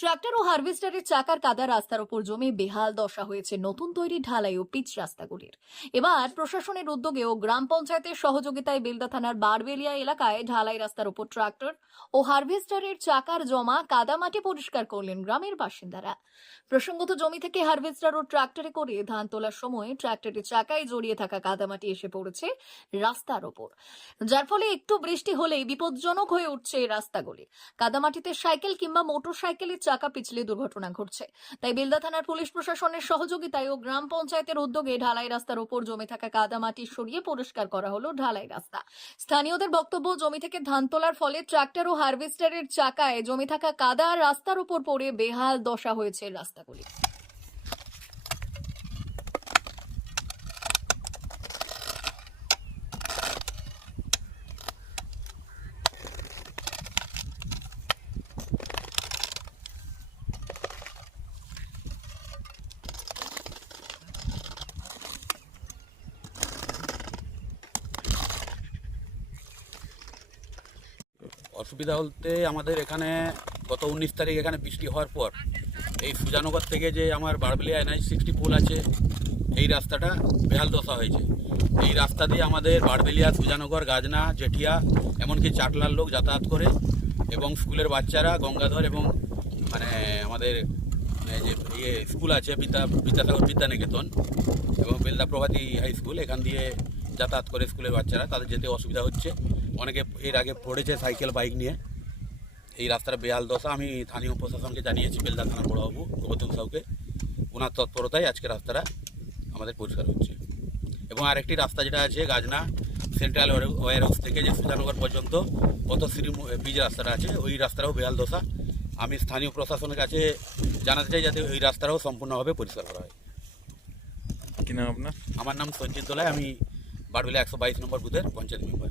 Tractor ও হারভেস্টারের চাকার কাদা রাস্তার উপর জমে বেহাল দশা হয়েছে নতুন তৈরি ঢালাই ও পিচ রাস্তাগুলির। এবার প্রশাসনের উদ্যোগে ও গ্রাম পঞ্চায়েতের সহযোগিতায় বেলদা থানার বারবেলিয়া এলাকায় ঢালাই রাস্তার উপর ট্রাক্টর ও হারভেস্টারের চাকার জমা কাদামাটি পরিষ্কার করলেন গ্রামের বাসিন্দারা। প্রসঙ্গত জমি থেকে হারভেস্টার ও ট্রাক্টরে করে ধান তোলার সময় ট্রাক্টরের চাকায় জড়িয়ে থাকা কাদামাটি এসে পড়েছে রাস্তার ওপর। যার ফলে একটু বৃষ্টি হলেই বিপজ্জনক হয়ে উঠছে এই রাস্তাগুলি। কাদামাটিতে সাইকেল কিংবা মোটর সাইকেলের চাকা পিছলে দুর্ঘটনা ঘটছে। তাই বেলদা থানার পুলিশ প্রশাসনের সহযোগিতায় ও গ্রাম পঞ্চায়েতের উদ্যোগে ঢালাই রাস্তার ওপর জমে থাকা কাদা মাটি সরিয়ে পরিষ্কার করা হলো ঢালাই রাস্তা। স্থানীয়দের বক্তব্য, জমি থেকে ধান তোলার ফলে ট্রাক্টর ও হারভেস্টারের চাকায় জমে থাকা কাদা রাস্তার উপর পড়ে বেহাল দশা হয়েছে রাস্তাগুলি অসুবিধা বলতে আমাদের এখানে গত উনিশ তারিখ এখানে বৃষ্টি হওয়ার পর এই সুজানগর থেকে যে আমার বারবেলিয়া এনআই সিক্সটি পুল আছে, এই রাস্তাটা বেহাল দশা হয়েছে। এই রাস্তা দিয়ে আমাদের বারবেলিয়া, সুজানগর, গাজনা, জেঠিয়া, এমনকি চাটলার লোক যাতায়াত করে এবং স্কুলের বাচ্চারা, গঙ্গাধর এবং মানে আমাদের যে ইয়ে স্কুল আছে বিদ্যা বিদ্যাসাগর বিদ্যানিকেতন এবং বেলদা প্রভাতী হাই স্কুল, এখান দিয়ে যাতায়াত করে স্কুলের বাচ্চারা, তাদের যেতে অসুবিধা হচ্ছে। অনেকে এর আগে পড়েছে সাইকেল বাইক নিয়ে। এই রাস্তার বেহাল দশা আমি স্থানীয় প্রশাসনকে জানিয়েছি বেলদা থানার বড়বাবু গৌতম সাউকে। ওনার তৎপরতায় আজকে রাস্তাটা আমাদের পরিষ্কার হচ্ছে। এবং আরেকটি রাস্তা যেটা আছে গাজনা সেন্ট্রাল ওয়ার হাউস থেকে যে সুজানগর পর্যন্ত কত শ্রী বীজ রাস্তাটা আছে ওই রাস্তাটাও বেহাল দশা। আমি স্থানীয় প্রশাসনের কাছে জানাতে চাই যাতে ওই রাস্তাটাও সম্পূর্ণভাবে পরিষ্কার করা হয়। কি নাম আপনার? আমার নাম সঞ্জিত দোলাই আমি বারবেলা একশো বাইশ নম্বর বুথের পঞ্চায়েত মেম্বার।